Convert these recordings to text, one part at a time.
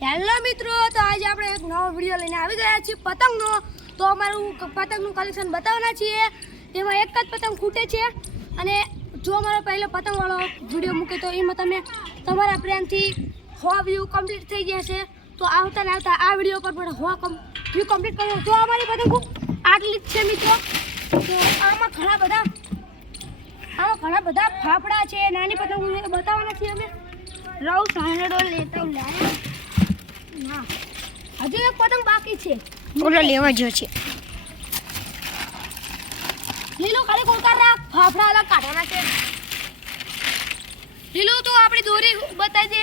Hello મિત્રો, તો આજે આપણે એક નવો વિડીયો લઈને આવી ગયા છીએ પતંગનો. તો અમારું પતંગનું કલેક્શન બતાવવાના છીએ. તેમાં એક જ પતંગ ખૂટે છે અને જો અમારો પહેલો પતંગવાળો વિડીયો મૂકે તો એમાં તમે તમારા પ્રેમથી 100 વ્યૂ કમ્પ્લીટ થઈ ગયા છે. તો આવતા ને આવતા આ વિડીયો પર પણ 100 વ્યૂ કમ્પ્લીટ કરો તો અમારી પતંગ આટલી જ છે મિત્રો. તો આમાં ઘણા બધા ફાફડા છે, નાની પતંગ બતાવવાના છીએ અમે. રવ સાંડો લેતો લાય ના, હજુ એક પતંગ બાકી છે, ઓલો લેવા જો છે. લીલો ખાલી કોલકાર રાખ, ફાફડા અલગ કાઢવાના છે. લીલો તો આપણી દોરી બતાવી દે.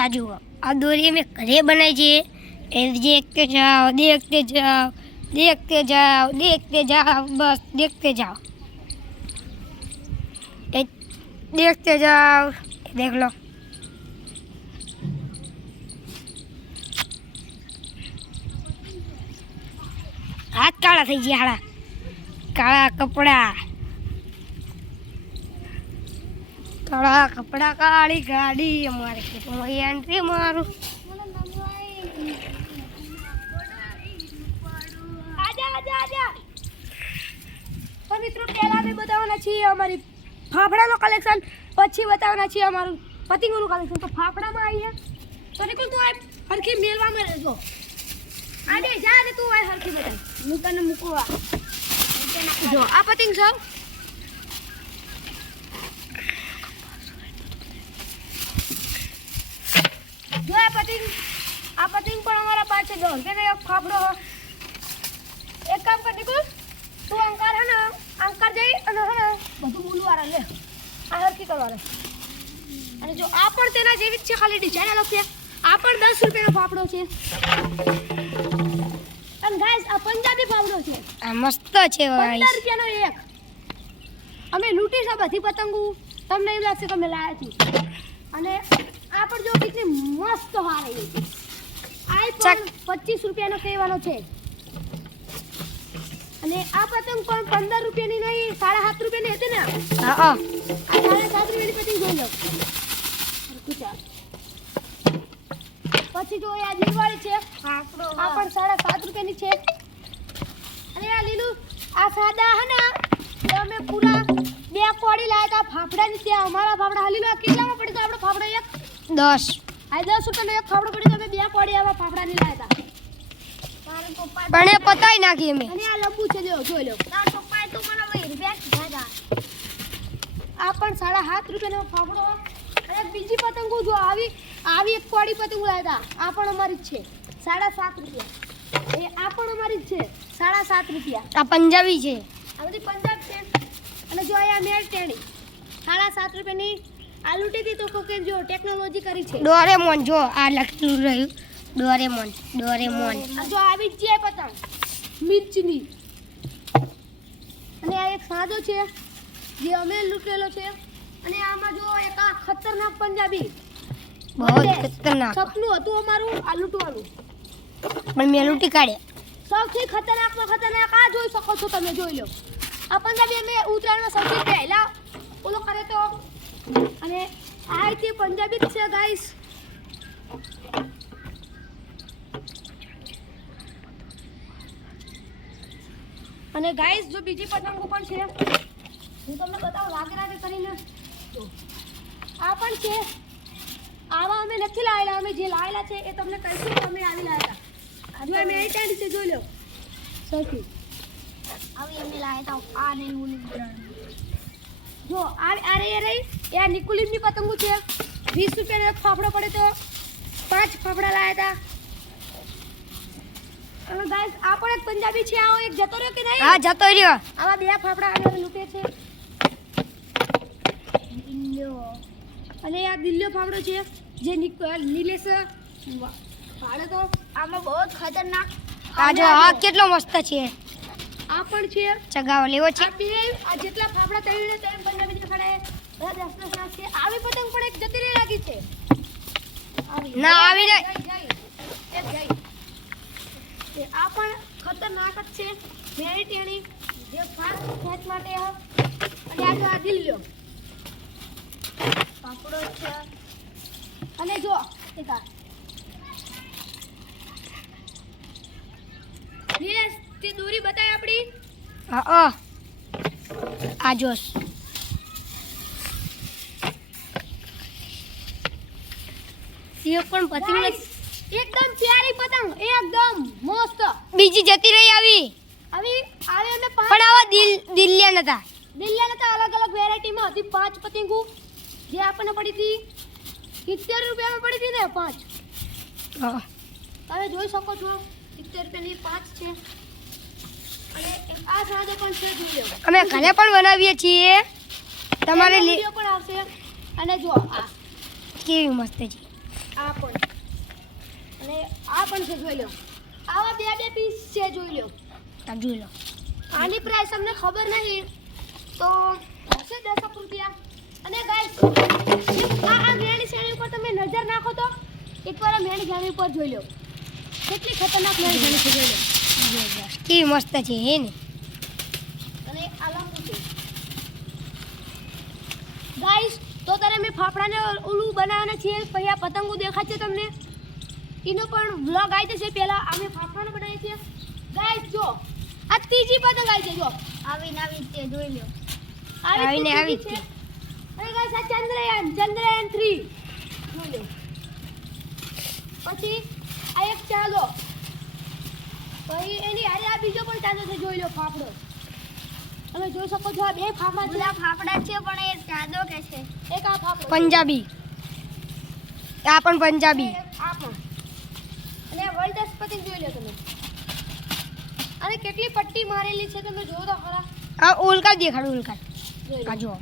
આ જુઓ, આ દોરી મેં ઘરે બનાવી છે. એ देखते जाओ देखते जाओ देखते जाओ देखते जाओ, बस देखते जाओ, देखते जाओ. देख लो, हाथ काला થઈ ગયા. હાડા કાળા કપડા કાળી ગાડી અમારે ખેતરમાં એન્ટ્રી મારું. તો મિત્રો પહેલા અમે બતાવવાના છીએ અમારી ફાફડાનો કલેક્શન, પછી બતાવવાના છીએ અમારું પતંગનું કલેક્શન. તો ફાફડામાં આવીએ તો નિકુલ તું આ હરખી મેલવામાં રહેજો. આજે જા ને તું આ હરખી બતાવ, મૂકને મૂકવા. જો આ પતંગ છે, જો આ પતંગ પણ અમારા પાસે 10 રૂપિયાનો એક ફાફડો. એક કામ કર નિકુલ, તું અંકાર હે ને અંકાર જઈ અને હે ને બધું બોલવાના લે, આ હરખી કરવાના. અને જો આ પણ તેના જેવી જ છે, ખાલી ડિઝાઇન અલગ છે. આ પણ 10 રૂપિયાનો ફાફડો છે. અને ગાઈસ આ પંજાબી ફાફડો છે, આ મસ્ત છે ભાઈ. 15 રૂપિયાનો એક. અમે લૂંટી છે બધી પતંગો, તમને એમ લાગશે કે અમે લાયા છીએ. અને આ પણ જો કેટલી મસ્ત હારી, આ પણ 25 રૂપિયાનો કહેવાનો છે. અને આ પતંગ પણ 15 રૂપિયાની નહીં, 7.5 રૂપિયાની હતી ને. હા, આ 7.5 રૂપિયાની પતંગ જોઈ લો. પછી જો આ દિલવાળી છે, આ પણ 7.5 રૂપિયાની છે. અને આ લીલું આ સાદા હે ને એ અમે પૂરા 2 કોડી લાયા હતા ફાફડાની. ત્યાં અમારા ફાફડા હાલી લો કેટલામાં પડી તો આપણો ફાફડો એક 10. આ 10 રૂપિયાનો એક ફાફડો પડી તો અમે 2 કોડી આવા ફાફડાની લાયા હતા. પણ એ પતાઈ નાખી અમે. અને આ લંબુ છે, જો જોઈ લો. તારા પપ્પાએ તો મને 20 રૂપિયા કીધા. આ પણ 7.5 રૂપિયાનો ફાફડો. અને બીજી પતંગો જો આવી એક કોડી પતંગ લાવ્યા હતા, આ પણ અમારી જ છે, 7.5 રૂપિયા. એ આ પણ અમારી જ છે, 7.5 રૂપિયા. આ પંજાબી છે, આ બધી પંજાબ છે. અને જો અહીંયા મેળ ટેણી 7.5 રૂપિયાની આ લૂંટી હતી. તો કોકે જો ટેકનોલોજી કરી છે. ડોરેમોન. જો આ લખેલું રહ્યું ડોરેમોન. આ જો આવી જ છે પતંગ મિર્ચની. અને આ એક સાદો છે જે અમે લૂંટેલો છે. અને આમાં જો એક આ ખતરનાક પંજાબી, બહુ ખતરનાક સપનું હતું અમારું આ લૂંટવાનું, પણ મેં લૂંટી કાઢ્યા. સૌથી ખતરનાકમાં ખતરનાક આ જોઈ શકો છો તમે, જોઈ લો. આ પંજાબી અમે ઉત્તરાયણમાં સૌથી પહેલા ઓલો કરે તો. અને આ તે પંજાબી જ છે ગાઈસ. અને ગાઈસ જો બીજી પતંગો પણ છે, હું તમને બતાવું લાગે કરીને. આ પણ છે. આવા અમે નથી લાવેલા, અમે જે લાવેલા છે એ તમને કહીશું કે અમે આવી લાવેલા. જો અમે એ ટેન્ડ છે, જોઈ લો. સરખી આવી અમે લાવ્યા હતા. આ નહીં ઓલી જો આ રહી એ આ નિકુલિમની પતંગો છે. 20 રૂપિયાનો એક ફાફડો પડે તો 5 ફાફડા લાવ્યા હતા. અને ગાઈસ આ પણ એક પંજાબી છે. આ એક જતો રહ્યો કે નહીં? હા, જતો રહ્યો. આવા 2 ફાફડા અમે લૂંટે છે. અને આ દિલ્યો ફાફડો છે જે નીલેશ ભાડે તો આમાં બહુ ખતરનાક. આ જો આ કેટલો મસ્ત છે. આ પણ છે ચગાવો લેવો છે. આ જેટલા ફાફડા તળીને તેમ પંજાબી દેખાડે. બધા 10 ના છે. આવી પતંગ પણ એક જતી રહી લાગી છે. ના આવી ને આ પણ ખતરનાક જ છે. મેણી ટેણી જે ફાસ્ટ ખેંચ માટે હ અને આ જો આ દિલ લ્યો પાપડો છે અને જો એક આ યસ તે દોરી બતાય આપણી હા આ જોશ સિયો પણ પતંગ Guys, એકદમ પ્યારી પતંગ એકદમ મસ્ત બીજી જતી રહી આવી આવી આવે અમે પણ આવા દિલ્યા નતા દિલ્યાના તો અલગ અલગ વેરાયટીમાં હતી 5 પતંગો જે આપણને પડી હતી 70 રૂપિયામાં પડી હતી ને 5 હા તમે જોઈ શકો છો 70 રૂપિયાની 5 છે અને આ સાદો પણ છે જોઈ લો અમે ઘરે પણ બનાવીએ છીએ તમારે એનો વિડિયો પણ આવશે અને જો આ કેવી મસ્ત છે આ પણ અને આ પણ છે જોઈ લો આવા બે બે પીસ છે જોઈ લો આ જોઈ લો આની પ્રાઇસ અમને ખબર નહીં તો હશે 10 રૂપિયા અને ગાઈસ આ મેણી શ્રેણી ઉપર તમે નજર નાખો તો એકવાર આ મેણી શ્રેણી ઉપર જોઈ લો કેટલી ખતરનાક મેણી શ્રેણી છે જોઈ લો કેવી મસ્ત છે હે ને અને આ લાંબુ છે ગાઈસ તો તારે મેં ફાફડાને ઓલું બનાવવાના છીએ પછી આ પતંગો દેખાય છે તમને એનો પણ વ્લોગ આવી જશે પહેલા અમે ફાફડાને બનાવીએ છીએ ગાઈસ જો આ ત્રીજી પતંગ આવી છે જો આવીને આવી તે જોઈ લો આવીને આવી છે અરે ગાઈસ આ ચંદ્રયાન 3 જોઈ લો પછી આ એક ચાલો પછી એની હારે આ બીજો પણ ચાલો છે જોઈ લો ફાફડો તમે જોઈ શકો છો આ બે ફાફડા છે ફાફડા છે પણ એ ચાદો કે છે એક આ ફાફડો પંજાબી આ પણ પંજાબી આ પણ અને વર્લ્ડ પતંગ જોઈ લો તમે અને કેટલી પટ્ટી મારેલી છે તમે જોવો તો ખરા આ ઉલકા દેખાડ ઉલકા જોઈ લો આ જો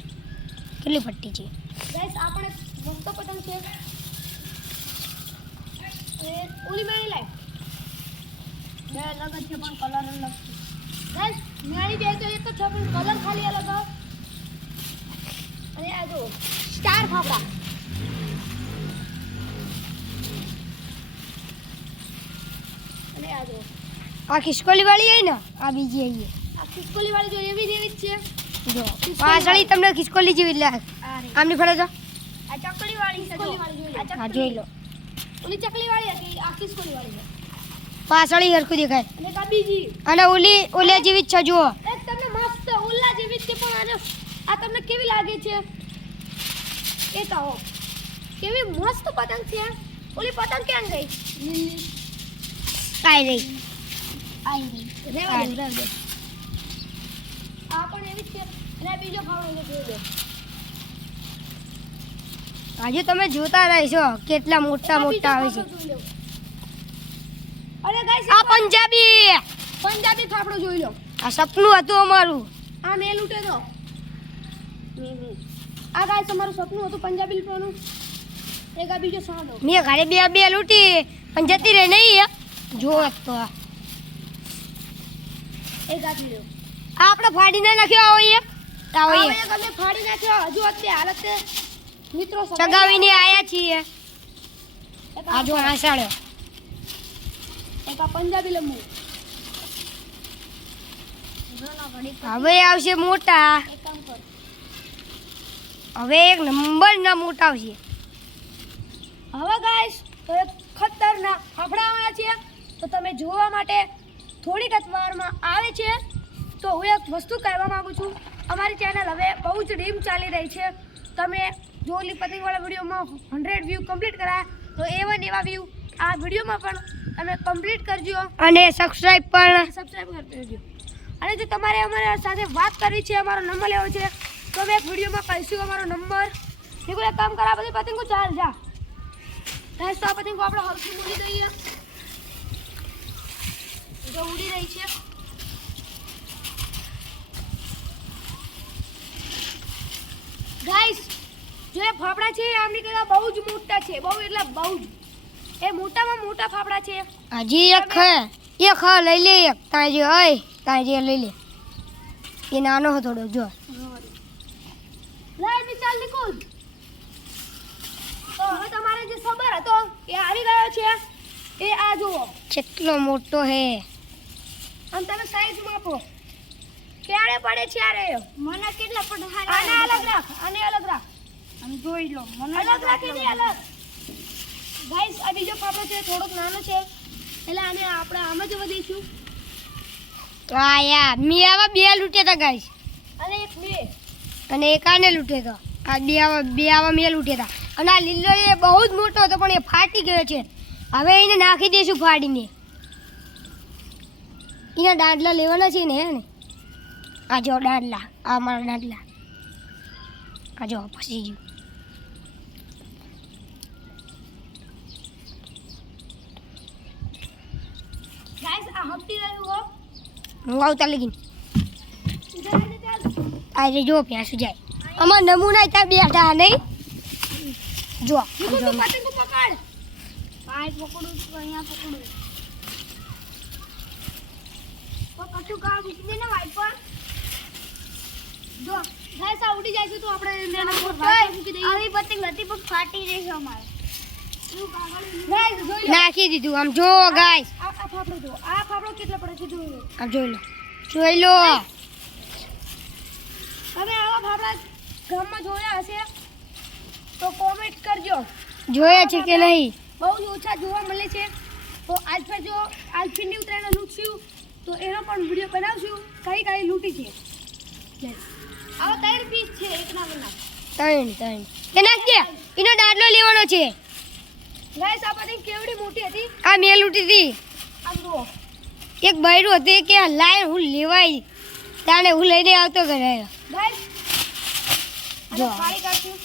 કેટલી પટ્ટી છે ગાઈસ આ પણ એક મસ્ત પતંગ છે અને ઓલી મેળી લાઈ બે અલગ જ છે પણ કલર અલગ છે ગાઈસ મેળી બે તો એક જ છે પણ કલર ખાલી અલગ અને આ જો સ્ટાર ફાફડા અને આ જો આ ખિસકોલી વાળી આવી ને આ બીજી આવી આ ખિસકોલી વાળી જો એવી જેવી જ છે જો પાછળ તમને ખિસકોલી જેવી જ લાગે આ રે આમની ફરે તો આ ચકલી વાળી છે જો આ જોઈ લો ઓલી ચકલી વાળી હતી આ ખિસકોલી વાળી છે પાછળ હરખું દેખાય અને કા બીજી અને ઓલી જેવી જ છે જુઓ એક તમને મસ્ત ઉલ્લા જેવી જ છે પણ આને આ તમને કેવી લાગે છે એ તો કેવી મસ્ત પતંગ છે ઓલી પતંગ ક્યાં ગઈ કાઈ રહી રેવા દે આ પણ એવી જ છે અને આ બીજો ફાવડો છે જોઈ લો હજુ તમે જોતા રહેશો કેટલા મોટા મોટા આવે છે અરે ગાઈસ આ પંજાબી ફાફડો જોઈ લો આ સપનું હતું અમારું આ મેલ ઉઠે તો આ ગાઈસ તમારું સપનું હતું પંજાબી લૂંટવાનું એક આ બીજો સાદો મેં ઘરે બે લૂંટી પણ જતી રહી નહીં જો તો એક આ જોઈ લો આપણે ફાડીને નાખ્યો આવો આ એક અમે ફાડી નાખ્યો હજુ અત્યારે હાલત છે મિત્રો ચગાવીને આયા છીએ એક આ જો હાસાડ્યો એક આ પંજાબી લંબુ હવે આવશે મોટા એક કામ કર હવે એક નંબરના મોટા આવશે હવે ગાઈસ તો એક ખતરનાક ફાફડા આવ્યા છે તો તમે જોવા માટે થોડીક જ વારમાં આવે છે તો હું એક વસ્તુ કહેવા માંગુ છું અમારી ચેનલ હવે બહુ જ ડીમ ચાલી રહી છે તમે જો ઓલી પતંગવાળા વિડીયોમાં 100 વ્યૂ કમ્પ્લીટ કરાયા તો એવા વ્યૂ આ વિડીયોમાં પણ તમે કમ્પ્લીટ કરજો અને સબસ્ક્રાઇબ પણ સબસ્ક્રાઇબ કરજો અને જો તમારે અમારા સાથે વાત કરવી છે અમારો નંબર લેવો છે તો અમે એક વિડીયોમાં કહીશું અમારો નંબર એક કામ કરા બધી પતંગો ચાલ જા ગાઈસ તો આ પતંગો આપણે હરખી મૂકી દઈએ જો ઉડી રહી છે ગાઈસ જો એ ફાફડા છે આમની કરતા બહુ જ મોટા છે બહુ એટલે બહુ જ એ મોટામાં મોટા ફાફડા છે હજી એક લઈ લે એક તાંજે લઈ લે એ નાનો હતો થોડો જો લાઈ નિકાલ નિકુલ તો હવે તમારે જે સબર હતો એ આવી ગયો છે એ આ જુઓ કેટલો મોટો હે આમ તમે સાઈઝ માપો ક્યારે પડે છે યારે મને કેટલા પડે આને અલગ રાખ આને અલગ રાખ આમ જોઈ લો મને અલગ રાખી દે અલગ ગાઈસ આ બીજો ફાફડો છે થોડોક નાનો છે એટલે આને આપણે આમ જ વધીશું આ યાર મી આવા બે લૂટે તા ગાઈસ અને એક બે અને એક આને લૂટે તો આ બે આવા મેં લૂટે તા અને આ લીલો એ બહુ જ મોટો હતો પણ એ ફાટી ગયો છે હવે એને નાખી દઈશું ફાડીને એના દાંડલા લેવાના છે ને હે ને આ જો દાંડલા આ મારા દાંડલા આ જો ફસી ગયું ગાઈસ આ હપ્તી રહ્યું હો હું આવતા લગીન ઇધર આને ચાલ આજે જો પ્યાસ જાય અમાર નમૂના ત્યાં બેઠા નહીં જો નિકુલ તું પતંગ પકડ પાય પકડું તો અહીંયા પકડું તો કટુ કા મૂકી દે ને વાઈપર જો ગાઈસ આ ઉડી જાય છે તો આપણે એને વાઈપર મૂકી દઈએ આવી પતંગ હતી પણ ફાટી રહી છે અમારે ગાઈસ જોઈ લો નાખી દીધું આમ જો ગાઈસ આ ફાફડો જો આ ફાફડો કેટલા પડે છે જોઈ લો આમ જોઈ લો તમે આવા ફાફડા ગામમાં જોયા હશે તો કોમેન્ટ કરજો જોયા છે કે નહીં બહુ જ ઓછા જોવા મળે છે તો આજ પર જો આલ્ફિનની ઉતરાયણ લૂંટશું તો એનો પણ વિડીયો બનાવશું કઈ કઈ લૂંટી છે લે આવો 3 પીસ છે એક ના બના ત્રણ તે નાખ દે એનો દાડલો લેવાનો છે ગાઈસ આ બધી કેવડી મોટી હતી આ મેં લૂંટી હતી આમ જુઓ એક બૈરું હતું કે લાય હું લેવાય તાણે હું લઈને આવતો ઘરે ગાઈસ જો. જો ફાડી કાઢશું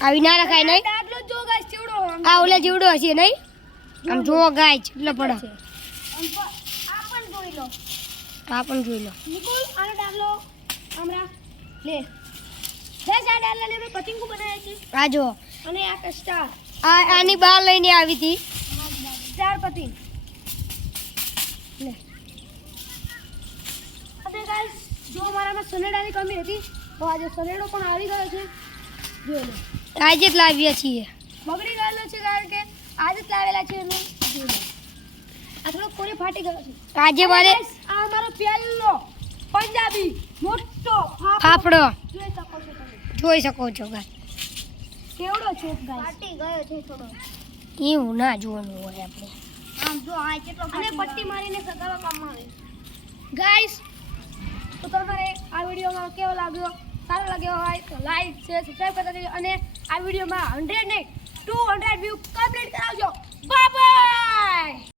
આવી ના રખાય નહીં દાદલો જો ગાઈસ ચેવડો આ ઓલા જેવડો હશે નહીં આમ જો ગાય કેટલો પડે આ પણ જોઈ લો આ પણ જોઈ લો નિકુલ આનો દાદલો આમરા લે ગાઈસ આ દાદલા ને મેં પતંગો બનાવ્યા છે આ જો અને આ સ્ટાર આની બહાર લઈને આવી હતી સ્ટાર પતંગ લે અને ગાઈસ જો મારામાં સનેડાની કમી હતી તો આજે સનેડો પણ આવી ગયો છે જોઈ લો આજે જ લાવ્યા છીએ બગડી ગયેલો છે કારણ કે આજે જ લાવેલા છે એનું જોઈ લો આ થોડો કોને ફાટી ગયો છે આજે અને મારે guys, આ અમારો પહેલો પંજાબી મોટો ફાફડો જોઈ શકો છો તમે જોઈ શકો છો ગાય કેવડો છોપ ગાઈસ ફાટી ગયો છે થોડો એવું ના જોવાનું હોય આપણે આમ જો આ કેટલો અને પટ્ટી મારીને સગાવા કામમાં આવે ગાઈસ તો તમારે આ વિડીયોમાં કેવો લાગ્યો સારો લાગ્યો હોય તો લાઈક શેર સબસ્ક્રાઇબ કરતા રહેજો અને આ વિડીયોમાં 100 નહીં 200 વ્યૂ કમ્પ્લીટ કરાવજો બાય બાય